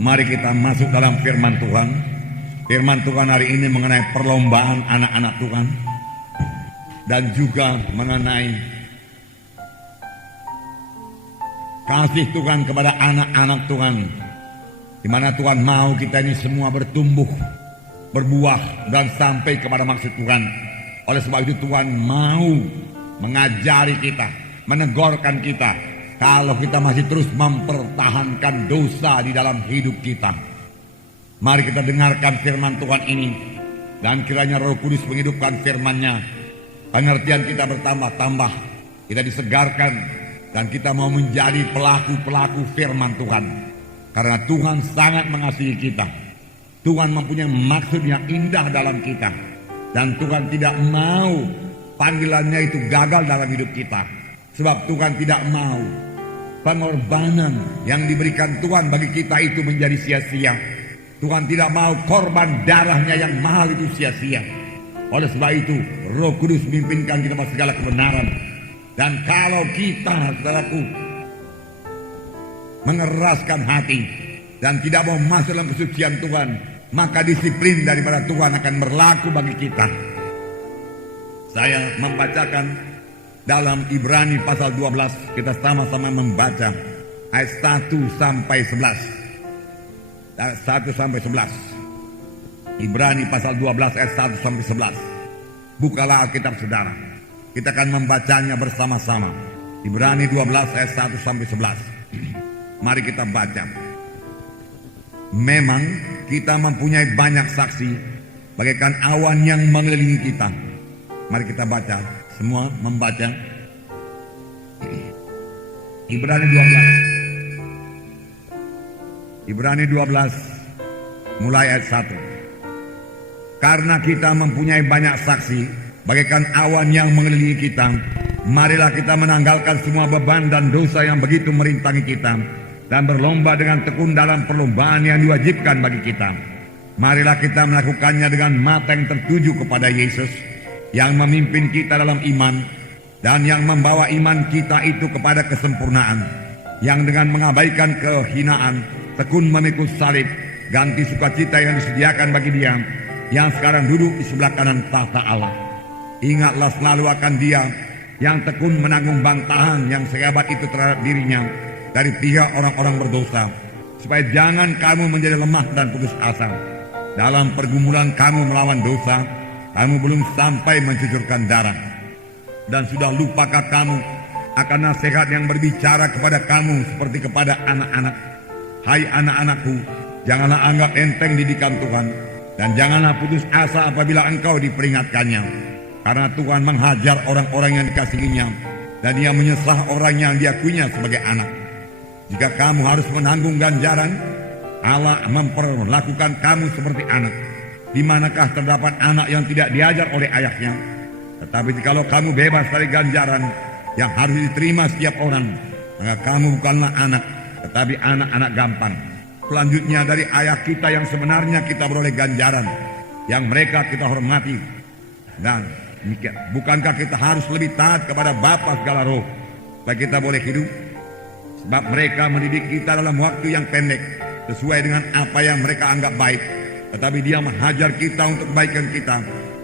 Mari kita masuk dalam firman Tuhan. Firman Tuhan hari ini mengenai perlombaan anak-anak Tuhan dan juga mengenai kasih Tuhan kepada anak-anak Tuhan, di mana Tuhan mau kita ini semua bertumbuh, berbuah dan sampai kepada maksud Tuhan. Oleh sebab itu Tuhan mau mengajari kita, menegurkan kita kalau kita masih terus mempertahankan dosa di dalam hidup kita. Mari kita dengarkan firman Tuhan ini, dan kiranya Roh Kudus menghidupkan firman-Nya. Pengertian kita bertambah-tambah, kita disegarkan, dan kita mau menjadi pelaku-pelaku firman Tuhan. Karena Tuhan sangat mengasihi kita. Tuhan mempunyai maksud yang indah dalam kita. Dan Tuhan tidak mau panggilannya itu gagal dalam hidup kita. Sebab Tuhan tidak mau pengorbanan yang diberikan Tuhan bagi kita itu menjadi sia-sia. Tuhan tidak mau korban darahnya yang mahal itu sia-sia. Oleh sebab itu Roh Kudus memimpinkan kita pada segala kebenaran. Dan kalau kita, saudaraku, mengeraskan hati dan tidak mau masuk dalam kesucian Tuhan, maka disiplin daripada Tuhan akan berlaku bagi kita. Saya membacakan dalam Ibrani pasal 12, kita sama-sama membaca ayat 1 sampai 11. 1 sampai 11. Ibrani pasal 12 ayat 1 sampai 11. Bukalah Alkitab saudara. Kita akan membacanya bersama-sama. Ibrani 12 ayat 1 sampai 11. Mari kita baca. Memang kita mempunyai banyak saksi bagaikan awan yang mengelilingi kita. Mari kita baca. Semua membaca. Ibrani 12. Ibrani 12 mulai ayat 1. Karena kita mempunyai banyak saksi bagaikan awan yang mengelilingi kita, marilah kita menanggalkan semua beban dan dosa yang begitu merintangi kita, dan berlomba dengan tekun dalam perlombaan yang diwajibkan bagi kita. Marilah kita melakukannya dengan mata yang tertuju kepada Yesus, yang memimpin kita dalam iman, dan yang membawa iman kita itu kepada kesempurnaan, yang dengan mengabaikan kehinaan tekun memikul salib, ganti sukacita yang disediakan bagi Dia yang sekarang duduk di sebelah kanan tahta Allah. Ingatlah selalu akan Dia yang tekun menanggung bantahan yang sehebat itu terhadap dirinya dari pihak orang-orang berdosa, supaya jangan kamu menjadi lemah dan putus asa. Dalam pergumulan kamu melawan dosa, kamu belum sampai mencucurkan darah. Dan sudah lupakah kamu akan nasihat yang berbicara kepada kamu seperti kepada anak-anak? Hai anak-anakku, janganlah anggap enteng didikan Tuhan, dan janganlah putus asa apabila engkau diperingatkannya. Karena Tuhan menghajar orang-orang yang dikasihinya, dan Dia menyesah orang yang diakuinya sebagai anak. Jika kamu harus menanggung ganjaran, Allah memperlakukan kamu seperti anak. Di manakah terdapat anak yang tidak diajar oleh ayahnya? Tetapi jikalau kamu bebas dari ganjaran yang harus diterima setiap orang, maka kamu bukanlah anak, tetapi anak-anak gampang. Selanjutnya dari ayah kita yang sebenarnya kita beroleh ganjaran yang mereka kita hormati. Dan bukankah kita harus lebih taat kepada Bapa segala roh supaya kita boleh hidup? Sebab mereka mendidik kita dalam waktu yang pendek sesuai dengan apa yang mereka anggap baik, tetapi Dia menghajar kita untuk kebaikan kita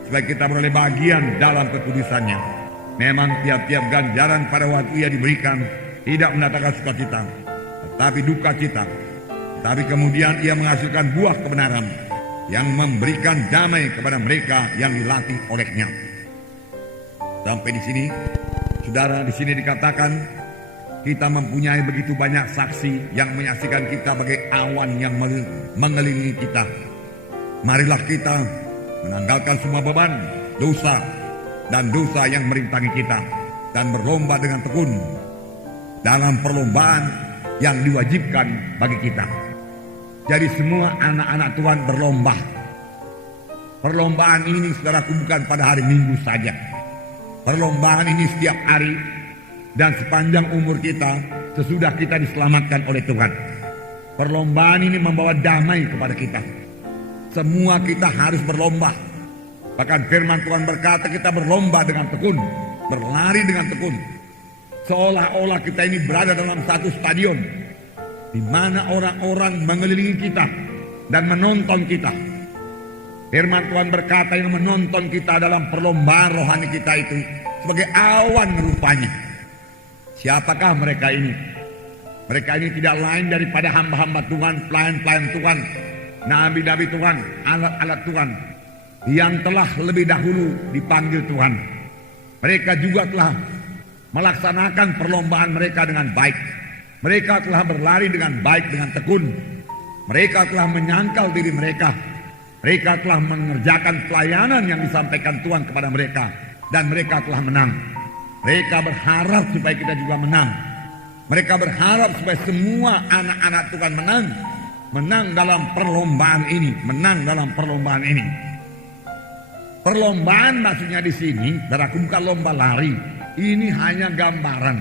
supaya kita beroleh bagian dalam kekudusannya. Memang tiap-tiap ganjaran pada waktu Ia diberikan tidak mendatangkan sukacita, tetapi duka cita. Tapi kemudian Ia menghasilkan buah kebenaran yang memberikan damai kepada mereka yang dilatih olehnya. Sampai di sini, saudara, di sini dikatakan kita mempunyai begitu banyak saksi yang menyaksikan kita bagai awan yang mengelilingi kita. Marilah kita menanggalkan semua beban, dosa, dan dosa yang merintangi kita, dan berlomba dengan tekun dalam perlombaan yang diwajibkan bagi kita. Jadi semua anak-anak Tuhan berlomba. Perlombaan ini saudaraku bukan pada hari Minggu saja. Perlombaan ini setiap hari dan sepanjang umur kita sesudah kita diselamatkan oleh Tuhan. Perlombaan ini membawa damai kepada kita. Semua kita harus berlomba. Bahkan firman Tuhan berkata kita berlomba dengan tekun, berlari dengan tekun. Seolah-olah kita ini berada dalam satu stadion di mana orang-orang mengelilingi kita dan menonton kita. Firman Tuhan berkata yang menonton kita dalam perlombaan rohani kita itu sebagai awan rupanya. Siapakah mereka ini? Mereka ini tidak lain daripada hamba-hamba Tuhan, pelayan-pelayan Tuhan, nabi-nabi Tuhan, alat-alat Tuhan yang telah lebih dahulu dipanggil Tuhan. Mereka juga telah melaksanakan perlombaan mereka dengan baik. Mereka telah berlari dengan baik, dengan tekun. Mereka telah menyangkal diri mereka. Mereka telah mengerjakan pelayanan yang disampaikan Tuhan kepada mereka. Dan mereka telah menang. Mereka berharap supaya kita juga menang. Mereka berharap supaya semua anak-anak Tuhan menang. Menang dalam perlombaan ini. Menang dalam perlombaan ini. Perlombaan maksudnya di sini, saudaraku, bukan lomba lari. Ini hanya gambaran.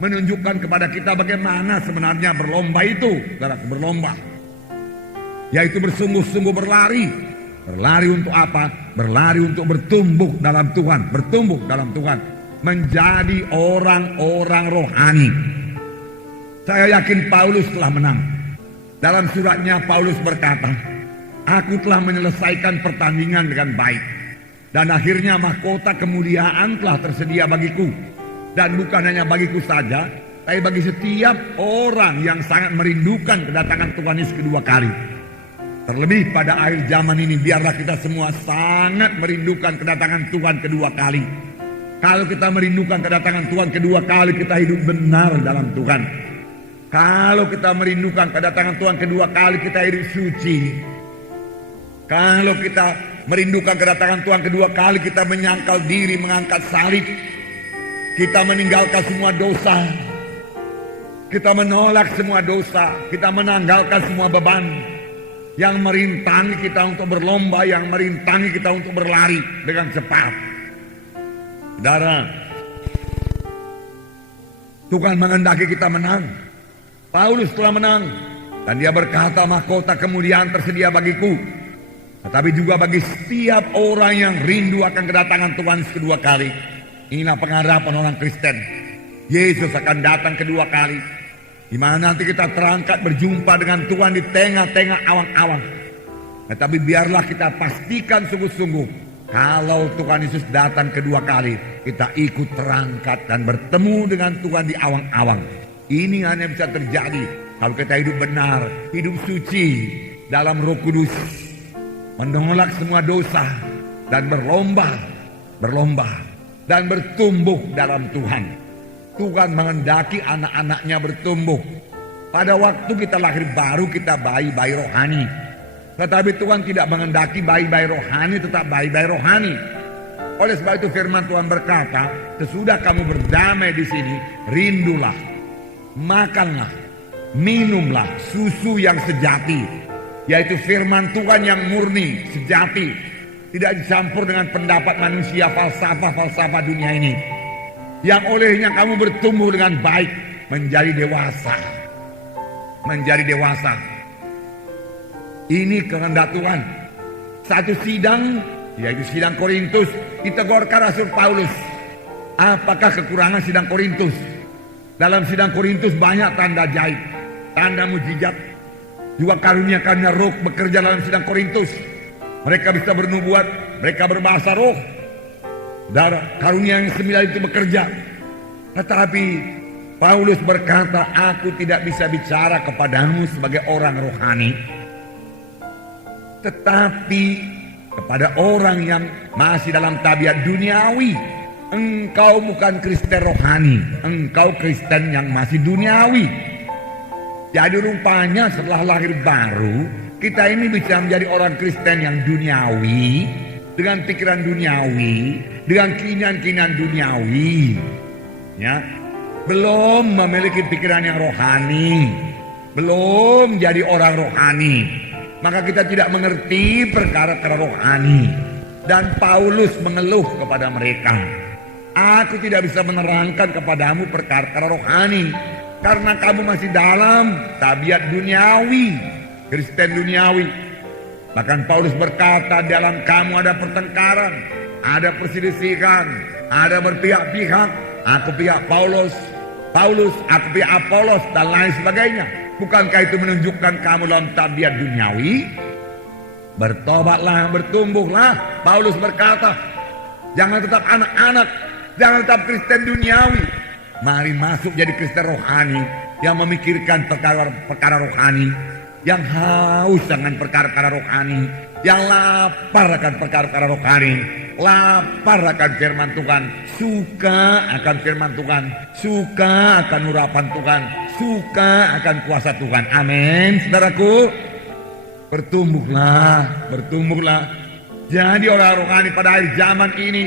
Menunjukkan kepada kita bagaimana sebenarnya berlomba itu. Saudaraku, berlomba. Yaitu bersungguh-sungguh berlari. Berlari untuk apa? Berlari untuk bertumbuh dalam Tuhan. Bertumbuh dalam Tuhan. Menjadi orang-orang rohani. Saya yakin Paulus telah menang. Dalam suratnya Paulus berkata, aku telah menyelesaikan pertandingan dengan baik. Dan akhirnya mahkota kemuliaan telah tersedia bagiku. Dan bukan hanya bagiku saja, tapi bagi setiap orang yang sangat merindukan kedatangan Tuhan Yesus kedua kali. Terlebih pada akhir zaman ini, biarlah kita semua sangat merindukan kedatangan Tuhan kedua kali. Kalau kita merindukan kedatangan Tuhan kedua kali, kita hidup benar dalam Tuhan. Kalau kita merindukan kedatangan Tuhan kedua kali, kita hidup suci. Kalau kita merindukan kedatangan Tuhan kedua kali, kita menyangkal diri, mengangkat salib. Kita meninggalkan semua dosa. Kita menolak semua dosa. Kita menanggalkan semua beban yang merintangi kita untuk berlomba, yang merintangi kita untuk berlari dengan cepat. Saudara, Tuhan menghendaki kita menang. Paulus telah menang dan dia berkata, mahkota kemuliaan tersedia bagiku, tetapi juga bagi setiap orang yang rindu akan kedatangan Tuhan kedua kali. Inilah pengharapan orang Kristen. Yesus akan datang kedua kali, di mana nanti kita terangkat berjumpa dengan Tuhan di tengah-tengah awang-awang. Tetapi biarlah kita pastikan sungguh-sungguh, kalau Tuhan Yesus datang kedua kali, kita ikut terangkat dan bertemu dengan Tuhan di awang-awang. Ini hanya bisa terjadi kalau kita hidup benar, hidup suci dalam Roh Kudus, menolak semua dosa dan berlomba dan bertumbuh dalam Tuhan. Tuhan menghendaki anak-anaknya bertumbuh. Pada waktu kita lahir baru, kita bayi-bayi rohani. Tetapi Tuhan tidak menghendaki bayi-bayi rohani tetap bayi-bayi rohani. Oleh sebab itu firman Tuhan berkata, sesudah kamu berdamai di sini, rindulah, makanlah, minumlah susu yang sejati, yaitu firman Tuhan yang murni, sejati, tidak dicampur dengan pendapat manusia, falsafah dunia ini, yang olehnya kamu bertumbuh dengan baik, menjadi dewasa. Menjadi dewasa. Ini kehendak Tuhan. Satu sidang, yaitu sidang Korintus, ditegurkan Rasul Paulus. Apakah kekurangan sidang Korintus? Dalam sidang Korintus banyak tanda ajaib, tanda mujizat. Juga karunia-karunia roh bekerja dalam sidang Korintus. Mereka bisa bernubuat, mereka berbahasa roh. Darah karunia yang sembilan itu bekerja. Tetapi Paulus berkata, aku tidak bisa bicara kepadamu sebagai orang rohani, tetapi kepada orang yang masih dalam tabiat duniawi. Engkau bukan Kristen rohani, engkau Kristen yang masih duniawi. Jadi rupanya setelah lahir baru, kita ini bisa menjadi orang Kristen yang duniawi, dengan pikiran duniawi, dengan keinginan-keinginan duniawi, ya, belum memiliki pikiran yang rohani, belum jadi orang rohani. Maka kita tidak mengerti perkara-perkara rohani. Dan Paulus mengeluh kepada mereka, aku tidak bisa menerangkan kepadamu perkara-perkara rohani, karena kamu masih dalam tabiat duniawi, Kristen duniawi. Bahkan Paulus berkata, dalam kamu ada pertengkaran, ada perselisihan, ada berpihak-pihak. Aku pihak Paulus, aku pihak Apolos, dan lain sebagainya. Bukankah itu menunjukkan kamu dalam tabiat duniawi? Bertobatlah, bertumbuhlah. Paulus berkata, jangan tetap anak-anak, jangan tetap Kristen duniawi. Mari masuk jadi Kristen rohani yang memikirkan perkara rohani, yang haus dengan perkara-perkara rohani, yang lapar akan perkara-perkara rohani, lapar akan firman Tuhan, suka akan firman Tuhan, suka akan urapan Tuhan, suka akan kuasa Tuhan. Amin, saudaraku. Bertumbuhlah, bertumbuhlah. Jadi orang rohani pada akhir zaman ini,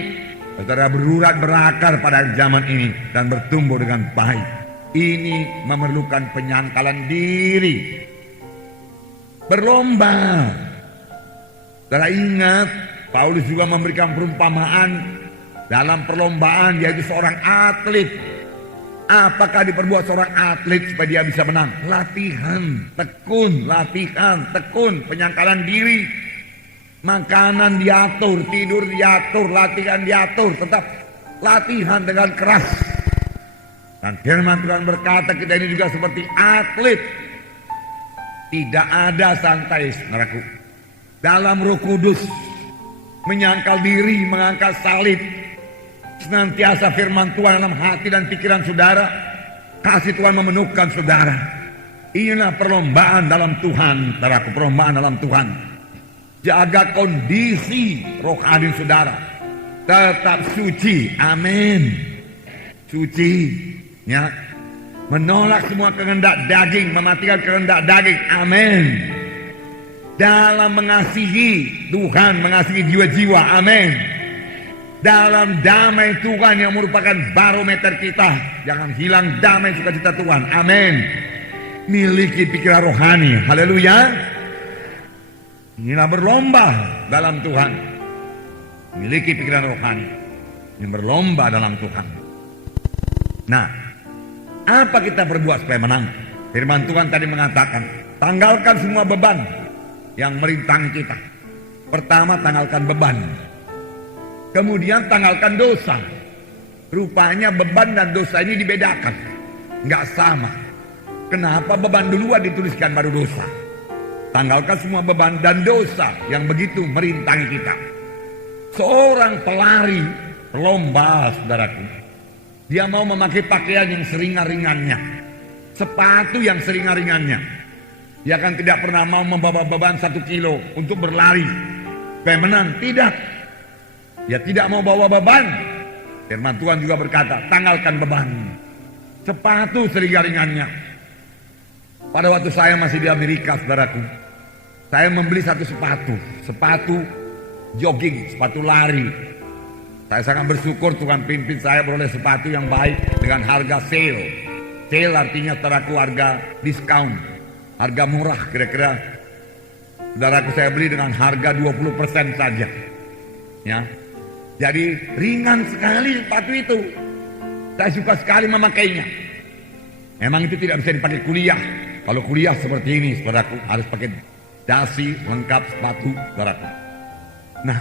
saudara, berurat berakar pada akhir zaman ini dan bertumbuh dengan baik. Ini memerlukan penyangkalan diri. Berlomba. Saudara ingat, Paulus juga memberikan perumpamaan dalam perlombaan, yaitu seorang atlet. Apakah diperbuat seorang atlet supaya dia bisa menang? Latihan, tekun, penyangkalan diri. Makanan diatur, tidur diatur, latihan diatur, tetap latihan dengan keras. Dan firman Tuhan berkata kita ini juga seperti atlet. Tidak ada santai, saudaraku. Dalam Roh Kudus, menyangkal diri, mengangkat salib. Senantiasa firman Tuhan dalam hati dan pikiran saudara. Kasih Tuhan memenuhkan saudara. Inilah perlombaan dalam Tuhan, saudaraku, perlombaan dalam Tuhan. Jaga kondisi rohani saudara. Tetap suci, amin. Suci, ya. Menolak semua kehendak daging, mematikan kehendak daging, amin. Dalam mengasihi Tuhan, mengasihi jiwa-jiwa, amin. Dalam damai Tuhan yang merupakan barometer kita. Jangan hilang damai sukacita Tuhan, amin. Miliki pikiran rohani, haleluya. Inilah berlomba dalam Tuhan. Miliki pikiran rohani. Ini berlomba dalam Tuhan. Nah, apa kita berbuat supaya menang? Firman Tuhan tadi mengatakan, tanggalkan semua beban yang merintangi kita. Pertama, tanggalkan beban. Kemudian tanggalkan dosa. Rupanya beban dan dosa ini dibedakan, nggak sama. Kenapa beban duluan dituliskan baru dosa? Tanggalkan semua beban dan dosa yang begitu merintangi kita. Seorang pelari, pelomba, saudaraku, dia mau memakai pakaian yang seringan-ringannya, sepatu yang seringan-ringannya. Dia akan tidak pernah mau membawa beban 1 kilo untuk berlari supaya menang, tidak. Dia tidak mau bawa beban. Firman Tuhan juga berkata, tanggalkan beban, sepatu seringan-ringannya. Pada waktu saya masih di Amerika, saudaraku, saya membeli satu sepatu jogging, sepatu lari. Saya sangat bersyukur Tuhan pimpin saya beroleh sepatu yang baik dengan harga sale. Sale artinya, saudaraku, harga diskon, harga murah kira-kira. Saudaraku, saya beli dengan harga 20% saja. Ya, jadi ringan sekali sepatu itu. Saya suka sekali memakainya. Memang itu tidak bisa dipakai kuliah. Kalau kuliah seperti ini, saudaraku, harus pakai dasi lengkap sepatu, saudaraku. Nah,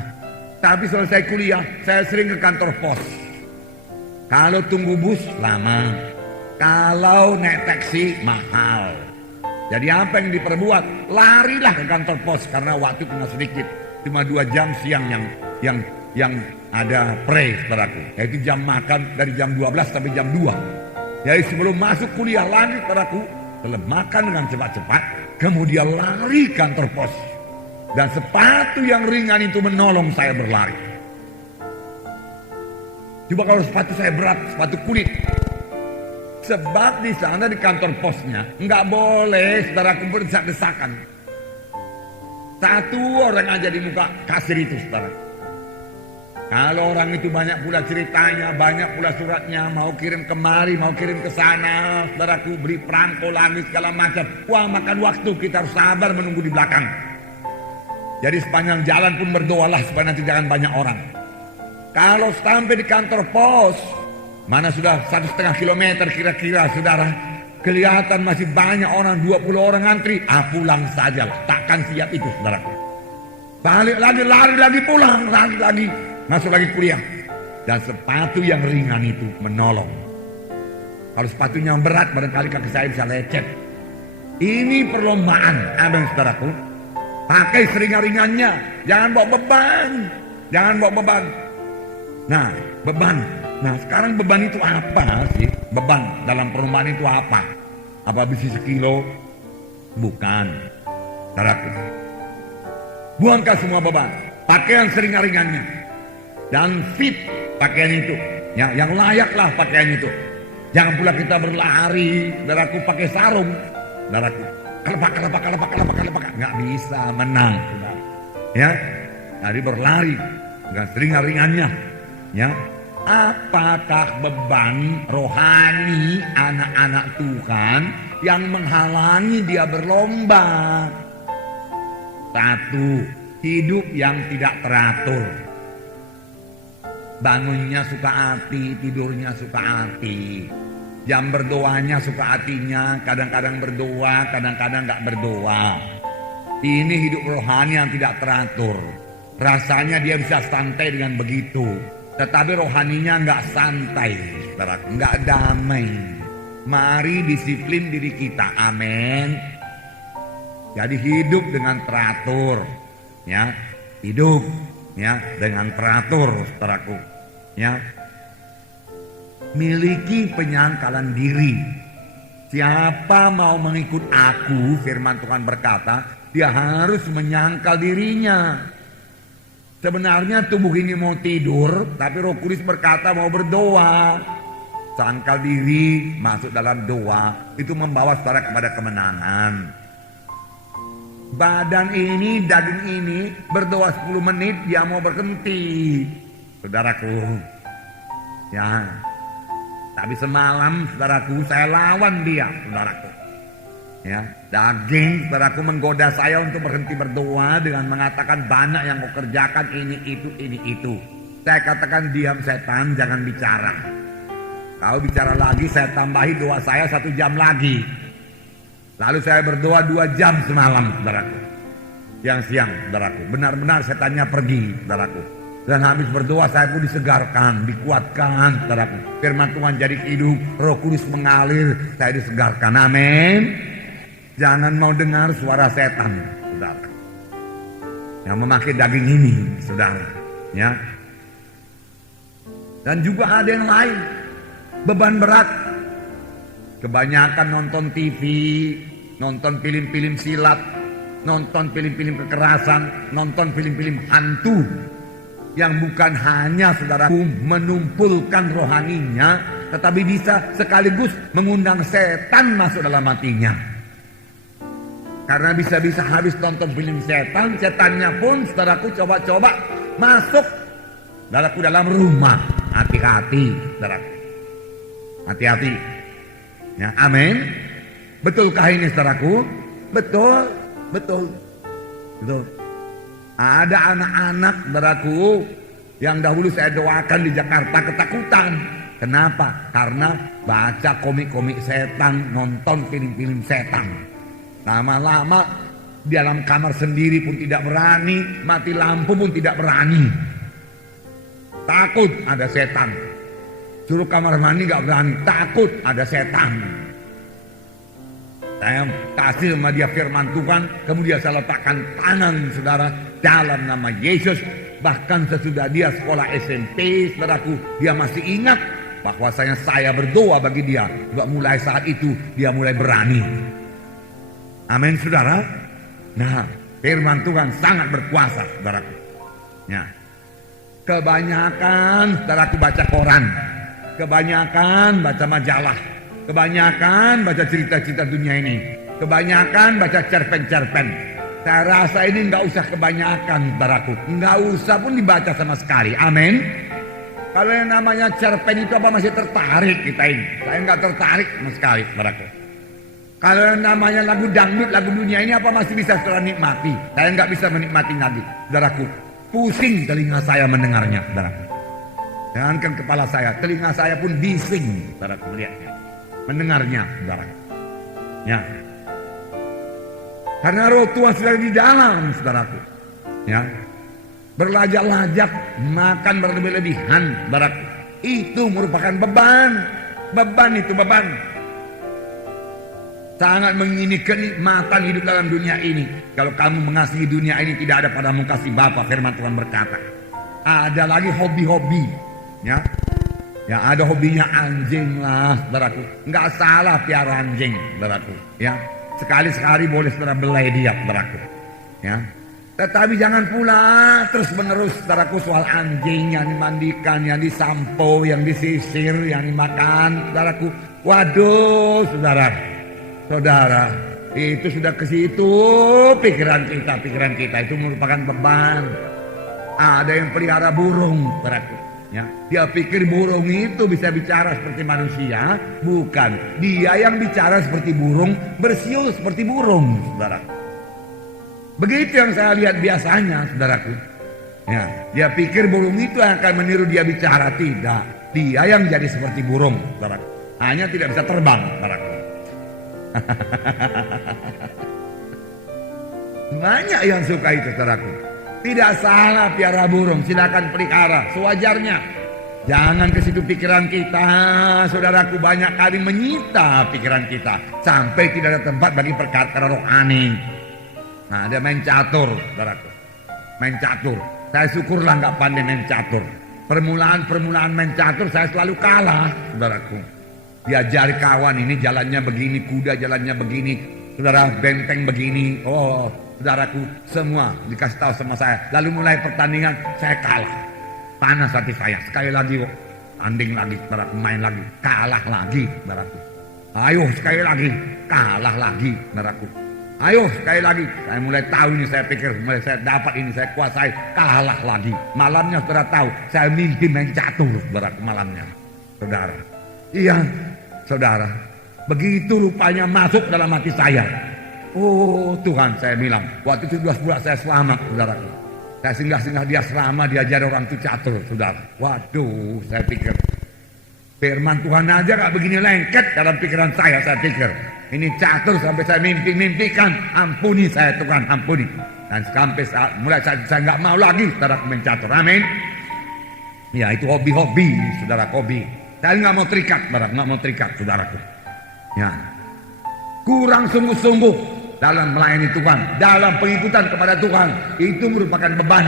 tapi selesai kuliah, saya sering ke kantor pos. Kalau tunggu bus, lama. Kalau naik taksi, mahal. Jadi apa yang diperbuat? Larilah ke kantor pos, karena waktu cuma sedikit. Cuma 2 jam siang yang ada pre, saudaraku. Yaitu jam makan dari jam 12 sampai jam 2. Jadi sebelum masuk kuliah lagi, saudaraku, setelah makan dengan cepat-cepat, kemudian lari kantor pos. Dan sepatu yang ringan itu menolong saya berlari. Coba kalau sepatu saya berat, sepatu kulit. Sebab di sana di kantor posnya nggak boleh saudaraku berdesak-desakan. Satu orang aja di muka kasir itu, saudara. Kalau orang itu banyak pula ceritanya, banyak pula suratnya, mau kirim kemari, mau kirim ke sana, saudaraku, beri perangko lagi segala macam. Wah, makan waktu, kita harus sabar menunggu di belakang. Jadi sepanjang jalan pun berdoalah supaya nanti jangan banyak orang. Kalau sampai di kantor pos, mana sudah 1,5 kilometer kira-kira, saudara, kelihatan masih banyak orang, 20 orang antri, pulang saja, takkan siap itu, saudara. Balik lagi, lari lagi, pulang, lari lagi, masuk lagi kuliah. Dan sepatu yang ringan itu menolong. Kalau sepatunya berat, barangkali kaki saya bisa lecet. Ini perlombaan, amin saudaraku. Pakai seringan-ringannya, jangan bawa beban. Jangan bawa beban. Nah, beban. Nah, sekarang beban itu apa sih? Beban dalam perlombaan itu apa? Apa besi sekilo? Bukan. Saudaraku. Buangkan semua beban. Pakai yang seringan-ringannya. Dan fit pakaian itu. Yang layaklah pakaian itu. Jangan pula kita berlari, saudaraku, pakai sarung. Saudaraku, kelepak. Nggak bisa menang, saudara. Ya, jadi berlari dengan seringan-ringannya. Ya, apakah beban rohani anak-anak Tuhan yang menghalangi dia berlomba? Satu, hidup yang tidak teratur. Bangunnya suka hati, tidurnya suka hati. Jam berdoanya suka hatinya, kadang-kadang berdoa, kadang-kadang gak berdoa. Ini hidup rohani yang tidak teratur. Rasanya dia bisa santai dengan begitu, tetapi rohaninya gak santai, gak damai. Mari disiplin diri kita, amin. Jadi hidup dengan teratur, ya, hidup, ya, dengan teratur, saudaraku, ya. Miliki penyangkalan diri. Siapa mau mengikut aku, firman Tuhan berkata, dia harus menyangkal dirinya. Sebenarnya tubuh ini mau tidur, tapi Roh Kudus berkata mau berdoa. Sangkal diri, masuk dalam doa, itu membawa saudara kepada kemenangan. Badan ini, daging ini berdoa 10 menit, dia mau berhenti, saudaraku. Ya, tapi semalam, saudaraku, saya lawan dia, saudaraku. Ya, daging, saudaraku, menggoda saya untuk berhenti berdoa dengan mengatakan banyak yang mau kerjakan ini itu. Saya katakan, diam setan, jangan bicara. Kau bicara lagi, saya tambahi doa saya 1 jam lagi. Lalu saya berdoa 2 jam semalam, saudaraku. Yang siang, saudaraku, benar-benar setannya pergi, saudaraku. Dan habis berdoa saya pun disegarkan, dikuatkan, saudaraku. Firman Tuhan jadi hidup, Roh Kudus mengalir, saya disegarkan. Amin. Jangan mau dengar suara setan, saudara, yang memakai daging ini, saudara. Ya. Dan juga ada yang lain, beban berat. Kebanyakan nonton TV, nonton film-film silat, nonton film-film kekerasan, nonton film-film hantu. Yang bukan hanya saudaraku menumpulkan rohaninya, tetapi bisa sekaligus mengundang setan masuk dalam hatinya. Karena bisa-bisa habis nonton film setan, setannya pun saudaraku coba-coba masuk saudaraku dalam rumah. Hati-hati, saudaraku. Hati-hati. Ya, amin. Betulkah ini, saudaraku? Betul. Ada anak-anak, saudaraku, yang dahulu saya doakan di Jakarta ketakutan. Kenapa? Karena baca komik-komik setan, nonton film-film setan. Lama-lama di dalam kamar sendiri pun tidak berani, mati lampu pun tidak berani. Takut ada setan. Suruh kamar mandi gak berani, takut ada setan. Saya kasih sama dia firman Tuhan, kemudian saya letakkan tangan saudara dalam nama Yesus. Bahkan sesudah dia sekolah SMP, saudaraku, dia masih ingat bahwasanya saya berdoa bagi dia. Mulai saat itu dia mulai berani. Amin, saudara. Nah, firman Tuhan sangat berkuasa, saudaraku. Ya. Kebanyakan saudaraku baca koran, kebanyakan baca majalah, kebanyakan baca cerita-cerita dunia ini, kebanyakan baca cerpen-cerpen. Saya rasa ini nggak usah kebanyakan, saudaraku, nggak usah pun dibaca sama sekali. Amin. Kalau yang namanya cerpen itu apa masih tertarik kita ini? Saya nggak tertarik sama sekali, saudaraku. Kalau yang namanya lagu dangdut, lagu dunia ini apa masih bisa saudara nikmati? Saya nggak bisa menikmati lagi, saudaraku. Pusing telinga saya mendengarnya, saudaraku. Jangankan kepala saya, telinga saya pun bising, saudaraku, melihatnya, mendengarnya, saudaraku. Ya. Karena roh Tuhan sudah di dalam, saudaraku. Ya. Berlajak-lajak, makan berlebih-lebihan, saudaraku. Itu merupakan beban. Beban itu beban. sangat mengingini kenikmatan hidup dalam dunia ini. Kalau kamu mengasihi dunia ini, tidak ada padamu kasih Bapa, firman Tuhan berkata. Ada lagi hobi-hobi, ya. Ya, ada hobinya anjing lah, saudaraku. Nggak salah piara anjing, saudaraku. Ya, sekali-sekali boleh saudara belai dia, saudaraku. Ya, tetapi jangan pula terus-menerus, saudaraku, soal anjing yang dimandikan, yang disampo, yang disisir, yang dimakan, saudaraku. Waduh, saudara, itu sudah ke situ pikiran kita itu merupakan beban. Ada yang pelihara burung, saudaraku. Ya, dia pikir burung itu bisa bicara seperti manusia. Bukan, dia yang bicara seperti burung, bersiul seperti burung, saudara. Begitu yang saya lihat biasanya, saudaraku. Ya, dia pikir burung itu akan meniru dia bicara. Tidak, dia yang jadi seperti burung, saudaraku. Hanya tidak bisa terbang, saudaraku. Banyak yang suka itu, saudaraku. Tidak salah piara burung, silakan pelihara sewajarnya. Jangan ke situ pikiran kita, saudaraku. Banyak kali menyita pikiran kita sampai tidak ada tempat bagi perkara rohani. Nah, ada main catur, saudaraku. Main catur. Saya syukurlah nggak pandai main catur. Permulaan main catur saya selalu kalah, saudaraku. Diajari kawan, ini jalannya begini, kuda jalannya begini, saudara, benteng begini. Oh, saudaraku, semua dikasih tahu sama saya. Lalu mulai pertandingan, saya kalah. Panas hati saya. Sekali lagi, tanding lagi, saudaraku, main lagi, kalah lagi, saudaraku. Ayo sekali lagi, kalah lagi, saudaraku. Ayo sekali lagi, saya mulai tahu ini, saya pikir mulai saya dapat ini, saya kuasai, kalah lagi. Malamnya saudara tahu, saya mimpi main catur, saudaraku, malamnya, saudara. Iya, saudara, begitu rupanya masuk dalam hati saya. Oh Tuhan, saya bilang, waktu itu 12 bulan saya selamat, saudaraku. Saya singgah-singgah dia selama diajar orang itu catur, saudara. Waduh, saya pikir firman Tuhan aja gak begini lengket dalam pikiran saya pikir. Ini catur sampai saya mimpikan. Ampuni saya Tuhan, ampuni. Dan sampai saat mulai saya gak mau lagi, saudara, main catur. Amin. Ya, itu hobi-hobi, saudara, hobi. Saya gak mau terikat, gak mau terikat, saudaraku. Ya, kurang sungguh-sungguh dalam melayani Tuhan, dalam pengikutan kepada Tuhan, itu merupakan beban.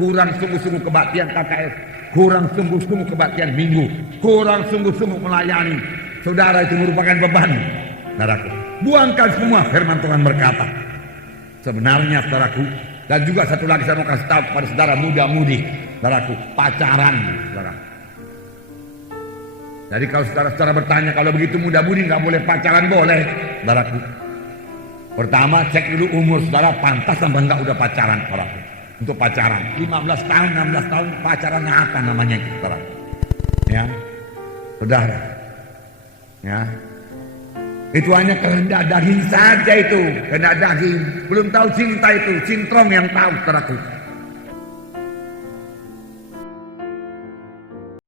Kurang sungguh-sungguh kebaktian KKS, kurang sungguh-sungguh kebaktian minggu, kurang sungguh-sungguh melayani, saudara, itu merupakan beban, saudaraku. Buangkan semua, firman Tuhan berkata. Sebenarnya, saudaraku, dan juga satu lagi saya mau kasih tahu kepada saudara muda-mudi, saudaraku, pacaran, saudara. Jadi kalau saudara-saudara bertanya, kalau begitu muda-mudi nggak boleh pacaran, boleh, saudaraku. Pertama, cek dulu umur saudara, pantas apa enggak udah pacaran, saudaraku. Untuk pacaran 15 tahun, 16 tahun, pacaran apa namanya itu, saudara? Ya, saudara. Ya, itu hanya kehendak daging saja itu, kehendak daging. Belum tahu cinta itu, cintrong yang tahu, saudaraku.